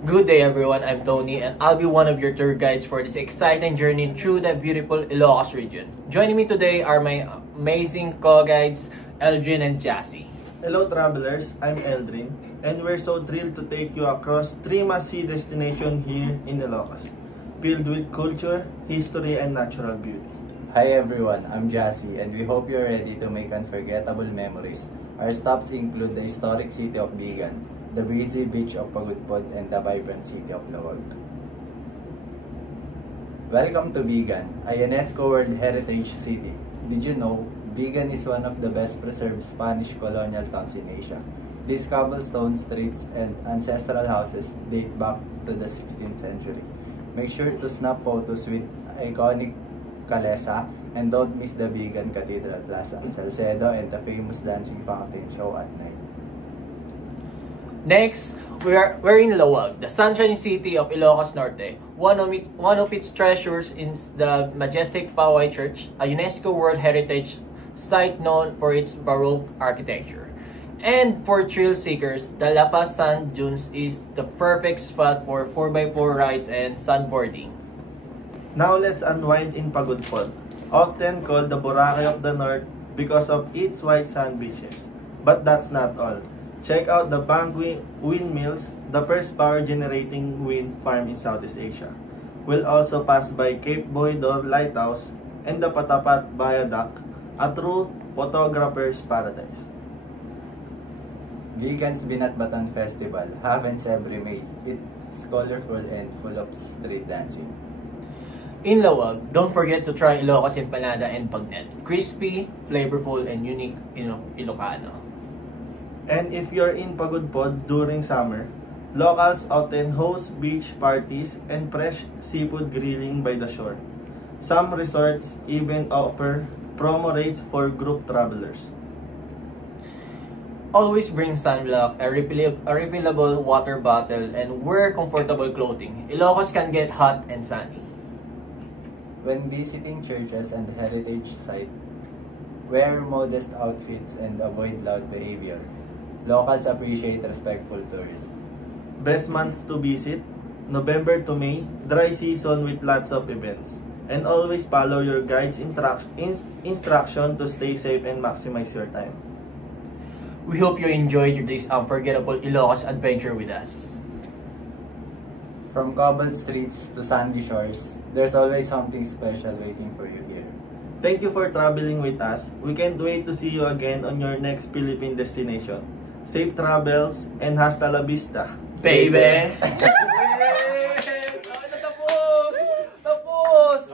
Good day everyone, I'm Tony and I'll be one of your tour guides for this exciting journey through the beautiful Ilocos region. Joining me today are my amazing co-guides, Eldrin and Jassy. Hello travelers, I'm Eldrin and we're so thrilled to take you across three must-see destinations here in Ilocos, filled with culture, history, and natural beauty. Hi everyone, I'm Jassy and we hope you're ready to make unforgettable memories. Our stops include the historic city of Vigan, the breezy beach of Pagudpod, and the vibrant city of Lawag. Welcome to Vigan, a UNESCO World Heritage City. Did you know Vigan is one of the best preserved Spanish colonial towns in Asia? These cobblestone streets and ancestral houses date back to the 16th century. Make sure to snap photos with iconic Calesa and don't miss the Vigan Cathedral Plaza, Salcedo, and the famous dancing fountain show at night. Next, we're in Lawag, the sunshine city of Ilocos Norte. One of its treasures is the majestic Paway Church, a UNESCO World Heritage Site known for its Baroque architecture. And for thrill seekers, the La Paz Sand Dunes is the perfect spot for 4x4 rides and sandboarding. Now let's unwind in Pagudpod, often called the Boracay of the North because of its white sand beaches. But that's not all. Check out the Bangui Windmills, the first power-generating wind farm in Southeast Asia. We'll also pass by Cape Boydor Lighthouse and the Patapat Viaduct, a true photographer's paradise. Vigan's Binatbatan Festival happens every May. It's colorful and full of street dancing. In Lawag, don't forget to try Ilocos Empanada and Bagnet. Crispy, flavorful, and unique Ilocano. And if you're in Pagudpod during summer, locals often host beach parties and fresh seafood grilling by the shore. Some resorts even offer promo rates for group travelers. Always bring sunblock, a refillable water bottle, and wear comfortable clothing. Ilocos can get hot and sunny. When visiting churches and heritage sites, wear modest outfits and avoid loud behavior. Locals appreciate respectful tourists. Best months to visit, November to May, dry season with lots of events. And always follow your guide's instruction to stay safe and maximize your time. We hope you enjoyed this unforgettable Ilocos adventure with us. From cobbled streets to sandy shores, there's always something special waiting for you here. Thank you for traveling with us. We can't wait to see you again on your next Philippine destination. Safe travels and hasta la vista, Baby! Tapos!